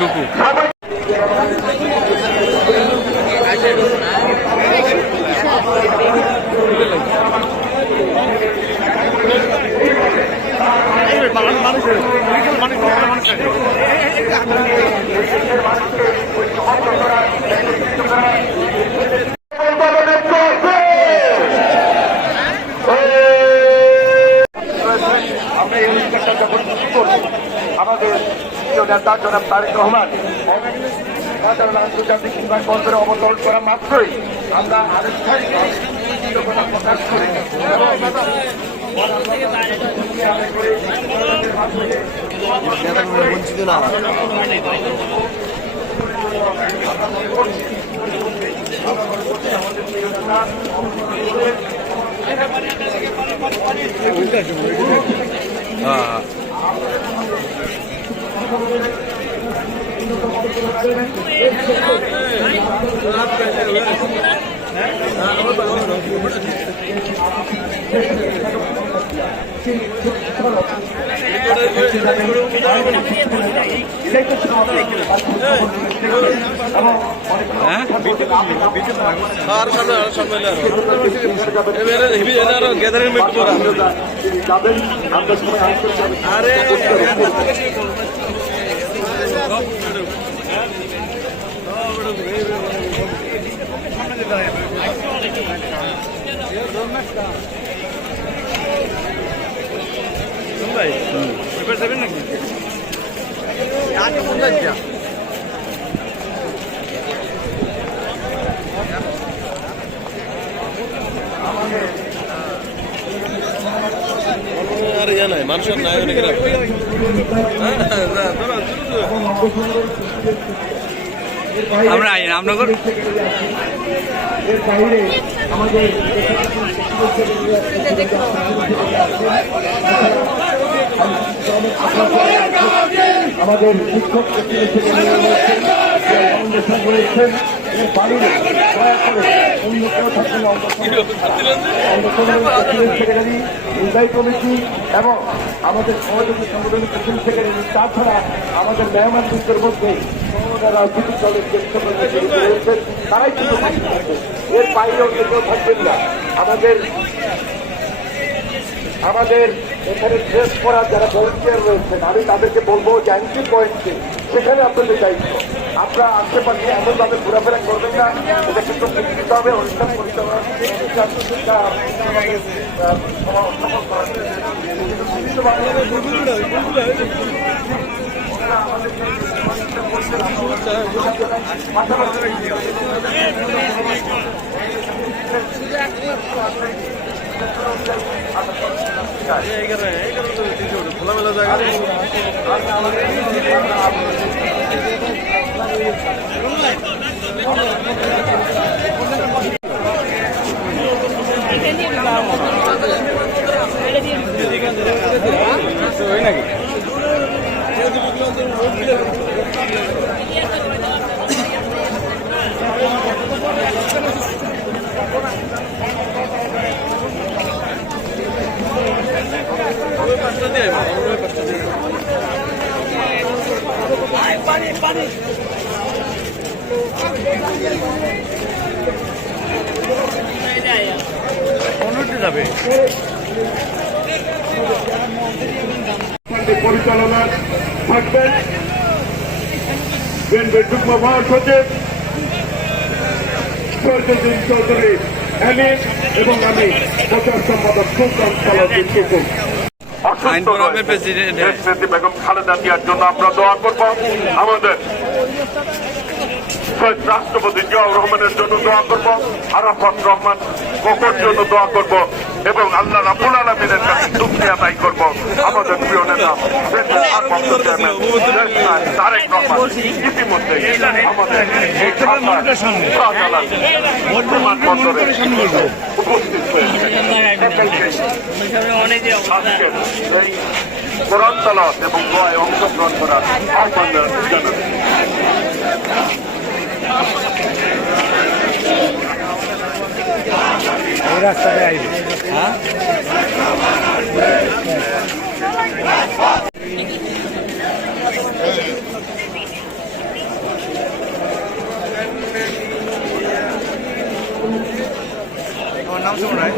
টুকু আমাদের নেতা জনাব তারেক রহমান আন্তর্জাতিক বিমানবন্দরে অবতরণ করা মাত্রই আমরা আনুষ্ঠানিকতা প্রকাশ করি বঞ্চিত না মানুষের নাই আমরা আইন আপনার আমাদের শিক্ষক রয়েছেন নির্বাহী কমিটি এবং আমাদের সহযোগী সংগঠনের প্রেসিডেন্ট সেক্রেটারি, তাছাড়া আমাদের মেহমানদের মধ্যে রাজনৈতিক দলের জ্যেষ্ঠ রয়েছেন, তারাই কিন্তু থাকবে। এর বাইরেও কেউ থাকবেন না। আমাদের এখানে ড্রেস করার যারা ভলেন্টিয়ার রয়েছেন, আমি তাদেরকে বলবো যে এন্ট্রি পয়েন্টে সেখানে আপনাদের দায়িত্ব। আপনারা আশেপাশে এমনভাবে ঘোরাফেরা করবেন না, এটা কিন্তু দিতে হবে। অনুষ্ঠান পরিচালনা খোলামেলা জায়গা নাকি পরিচালনা থাকবেন বিএনপির যুগ্ম মহাসচিব সৈয়দুদ্দিন চৌধুরী আমিন এবং আমি প্রচার সম্পাদক সুলতান সালাউদ্দিন টুকু। বেগম খালেদা জিয়ার জন্য আমরা দোয়া করব। আমাদের রাষ্ট্রপতি জিয়াউর রহমানের জন্য দোয়া করব, আরাফাত রহমান কোকোর জন্য দোয়া করব এবং আল্লাহ রাব্বুল আলামিনের কাছে শুকরিয়া আদায় করব। আমাদের প্রিয় নেতা তারেক রহমান ইতিমধ্যে আমাদের বিমানবন্দরে উপস্থিত হয়েছে। কোরআন তেলাওয়াত এবং দোয়ায় অংশগ্রহণ করার আহ্বান জানাচ্ছি। শামসুর রায়।